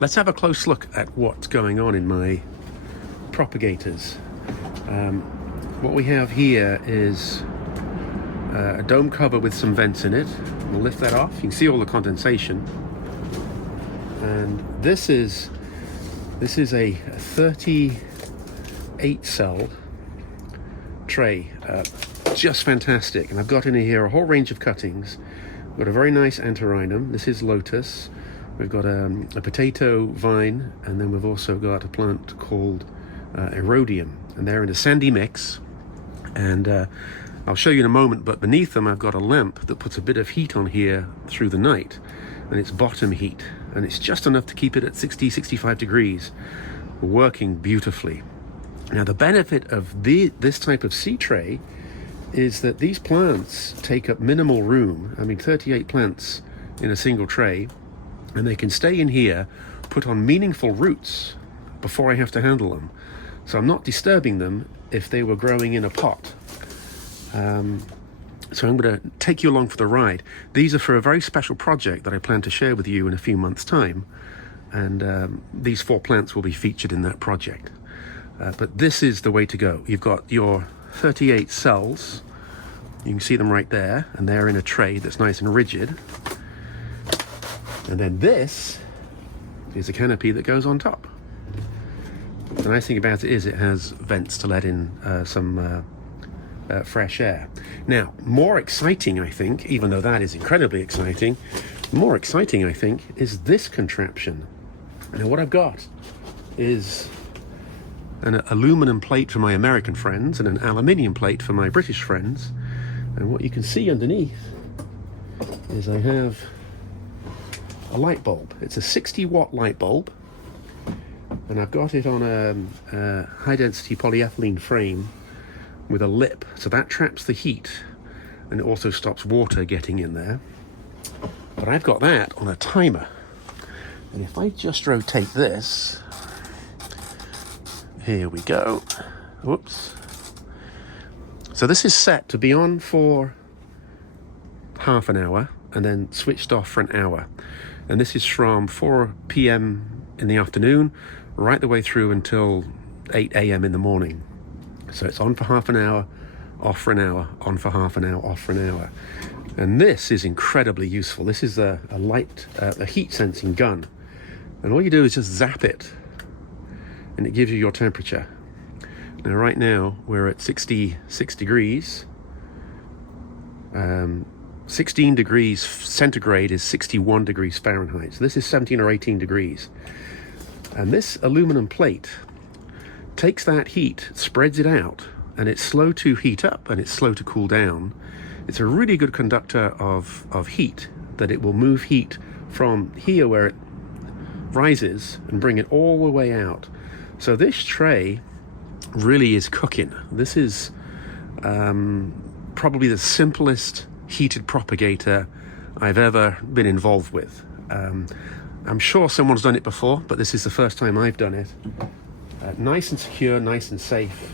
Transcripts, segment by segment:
let's have a close look at what's going on in my propagators. What we have here is a dome cover with some vents in it. We'll lift that off. You can see all the condensation. And this is a 38 cell tray, just fantastic. And I've got in here a whole range of cuttings. We've got a very nice antirrhinum. This is lotus. We've got a potato vine, and then we've also got a plant called erodium, and they're in a sandy mix. And I'll show you in a moment, but beneath them I've got a lamp that puts a bit of heat on here through the night, and it's bottom heat, and it's just enough to keep it at 60-65 degrees, working beautifully. Now the benefit of this type of seed tray is that these plants take up minimal room. I mean, 38 plants in a single tray, and they can stay in here, put on meaningful roots before I have to handle them. So I'm not disturbing them if they were growing in a pot. So I'm going to take you along for the ride. These are for a very special project that I plan to share with you in a few months' time. And these 4 plants will be featured in that project. But this is the way to go. You've got your 38 cells. You can see them right there, and they're in a tray that's nice and rigid. And then this is a canopy that goes on top. The nice thing about it is it has vents to let in some fresh air. Now, more exciting, I think, even though that is incredibly exciting, more exciting, I think, is this contraption. Now, what I've got is an aluminum plate for my American friends and an aluminium plate for my British friends. And what you can see underneath is I have a light bulb. It's a 60-watt light bulb, and I've got it on a high-density polyethylene frame with a lip, so that traps the heat, and it also stops water getting in there. But I've got that on a timer, and if I just rotate this, here we go. Whoops. So this is set to be on for half an hour and then switched off for an hour. And this is from 4 p.m. in the afternoon right the way through until 8 a.m. in the morning. So it's on for half an hour, off for an hour, on for half an hour, off for an hour. And this is incredibly useful. This is a heat sensing gun. And all you do is just zap it, and it gives you your temperature. Now right now we're at 66 degrees. 16 degrees centigrade is 61 degrees Fahrenheit. So this is 17 or 18 degrees. And this aluminum plate takes that heat, spreads it out, and it's slow to heat up and it's slow to cool down. It's a really good conductor of heat, that it will move heat from here where it rises and bring it all the way out. So this tray really is cooking. This is probably the simplest heated propagator I've ever been involved with. I'm sure someone's done it before, but this is the first time I've done it. Nice and secure, nice and safe.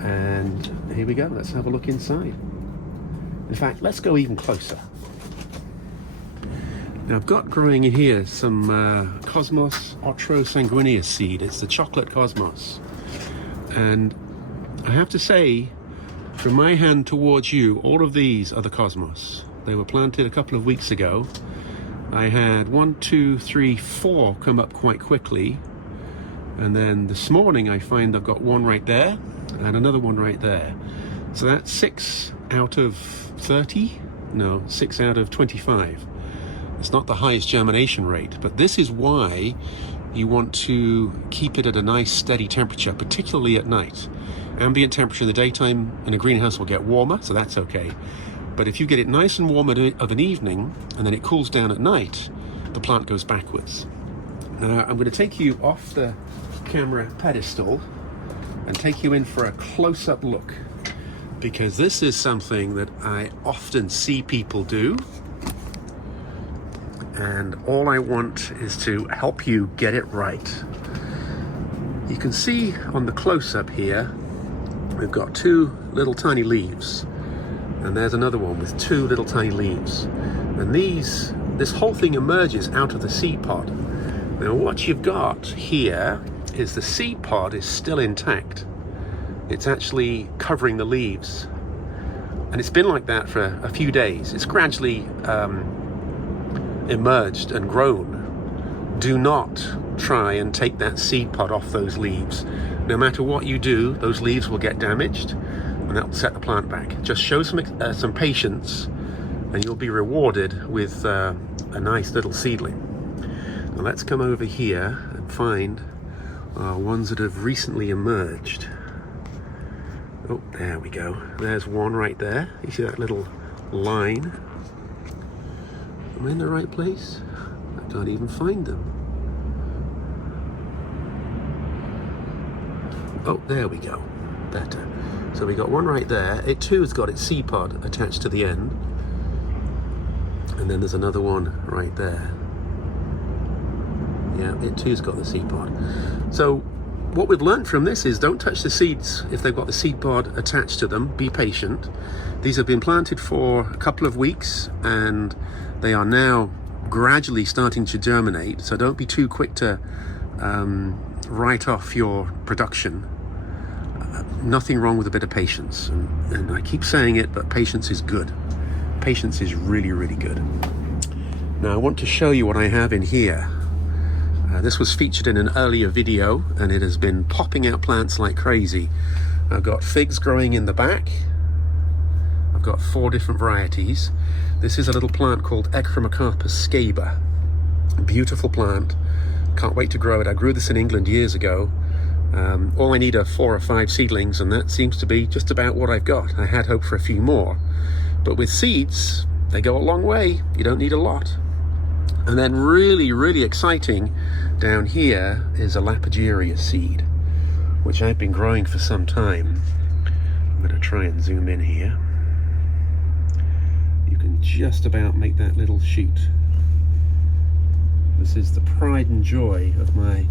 And here we go, let's have a look inside. In fact, let's go even closer. Now I've got growing in here some Cosmos Otro sanguineus seed. It's the chocolate cosmos. And I have to say, from my hand towards you, all of these are the cosmos. They were planted a couple of weeks ago. I had 1, 2, 3, 4 come up quite quickly. And then this morning I find I've got one right there and another one right there. So that's 6 out of 30? No, 6 out of 25. It's not the highest germination rate, but this is why you want to keep it at a nice steady temperature, particularly at night. Ambient temperature in the daytime in a greenhouse will get warmer, so that's okay. But if you get it nice and warm of an evening and then it cools down at night, the plant goes backwards. Now I'm going to take you off the camera pedestal and take you in for a close-up look, because this is something that I often see people do, and all I want is to help you get it right. You can see on the close-up here we've got 2 little tiny leaves, and there's another one with 2 little tiny leaves, and this whole thing emerges out of the seed pod. Now what you've got here is the seed pod is still intact. It's actually covering the leaves. And it's been like that for a few days. It's gradually emerged and grown. Do not try and take that seed pod off those leaves. No matter what you do, those leaves will get damaged and that will set the plant back. Just show some patience and you'll be rewarded with a nice little seedling. Now let's come over here and find ones that have recently emerged. Oh, there we go. There's one right there. You see that little line? Am I in the right place? I can't even find them. Oh, there we go. Better. So we got one right there. It too has got its seed pod attached to the end. And then there's another one right there. Yeah, it too's got the seed pod. So what we've learned from this is don't touch the seeds if they've got the seed pod attached to them. Be patient. These have been planted for a couple of weeks and they are now gradually starting to germinate. So don't be too quick to write off your production. Nothing wrong with a bit of patience. And I keep saying it, but patience is good. Patience is really, really good. Now I want to show you what I have in here. This was featured in an earlier video and it has been popping out plants like crazy. I've got figs growing in the back. I've got 4 different varieties. This is a little plant called Ecchromocarpus scaba. Beautiful plant. Can't wait to grow it. I grew this in England years ago. All I need are 4 or 5 seedlings and that seems to be just about what I've got. I had hoped for a few more. But with seeds, they go a long way. You don't need a lot. And then really, really exciting down here is a Lapageria seed, which I've been growing for some time. I'm going to try and zoom in here. You can just about make that little shoot. This is the pride and joy of my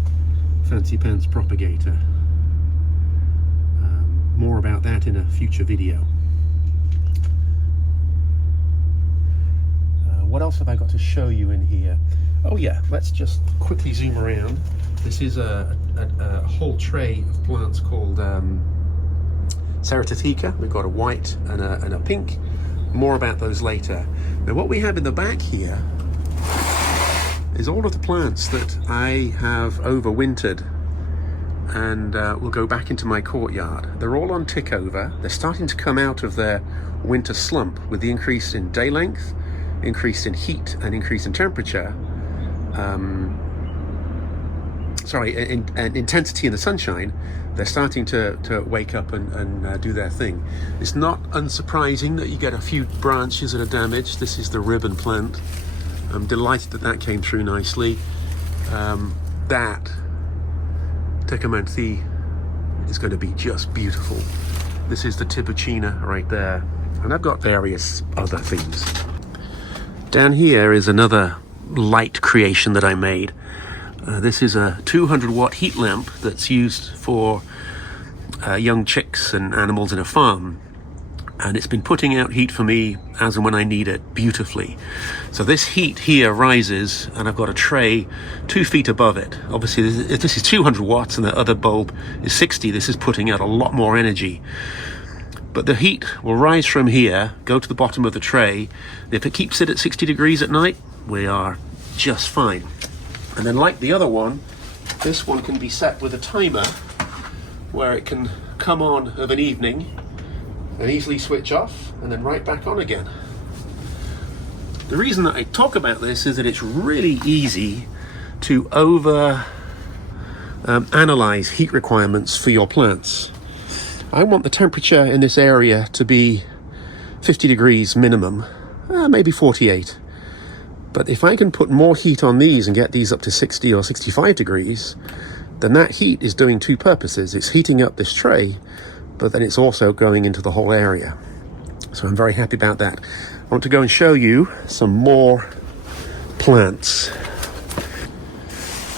fancy pants propagator. More about that in a future video. What else have I got to show you in here? Oh yeah, let's just quickly zoom around. This is a whole tray of plants called Ceratifica. We've got a white and a pink. More about those later. Now what we have in the back here is all of the plants that I have overwintered and will go back into my courtyard. They're all on tick over. They're starting to come out of their winter slump with the increase in day length, increase in heat and increase in temperature, and intensity in the sunshine. They're starting to wake up and do their thing. It's not unsurprising that you get a few branches that are damaged. This is the ribbon plant. I'm delighted that that came through nicely. That Tecamanthi is going to be just beautiful. This is the Tibucina right there. And I've got various other things. Down here is another light creation that I made. This is a 200 watt heat lamp that's used for young chicks and animals in a farm. And it's been putting out heat for me as and when I need it beautifully. So this heat here rises and I've got a tray 2 feet above it. Obviously this is 200 watts and the other bulb is 60. This is putting out a lot more energy. But the heat will rise from here, go to the bottom of the tray. If it keeps it at 60 degrees at night, we are just fine. And then like the other one, this one can be set with a timer where it can come on of an evening and easily switch off and then right back on again. The reason that I talk about this is that it's really easy to analyze heat requirements for your plants. I want the temperature in this area to be 50 degrees minimum, maybe 48. But if I can put more heat on these and get these up to 60 or 65 degrees, then that heat is doing 2 purposes. It's heating up this tray, but then it's also going into the whole area. So I'm very happy about that. I want to go and show you some more plants.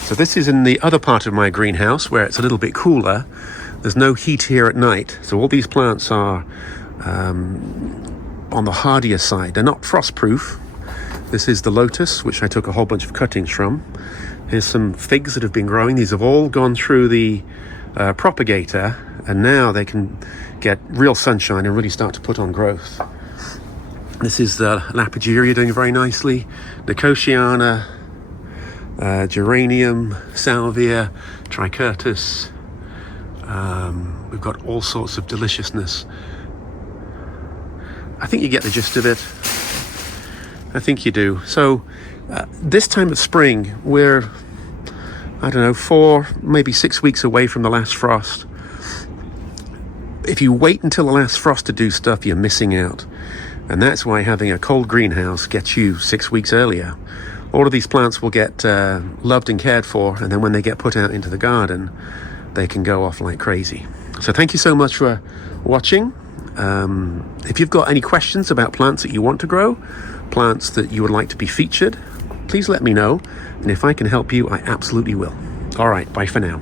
So this is in the other part of my greenhouse where it's a little bit cooler. There's no heat here at night. So all these plants are on the hardier side. They're not frost proof. This is the lotus, which I took a whole bunch of cuttings from. Here's some figs that have been growing. These have all gone through the propagator, and now they can get real sunshine and really start to put on growth. This is the Lapageria doing very nicely. Nicotiana, Geranium, Salvia, Trichurtis. We've got all sorts of deliciousness. I think you get the gist of it. I think you do. So this time of spring, we're, I don't know, 4, maybe 6 weeks away from the last frost. If you wait until the last frost to do stuff, you're missing out. And that's why having a cold greenhouse gets you 6 weeks earlier. All of these plants will get loved and cared for, and then when they get put out into the garden, they can go off like crazy. So thank you so much for watching. If you've got any questions about plants that you want to grow, plants that you would like to be featured, please let me know. And if I can help you, I absolutely will. All right, bye for now.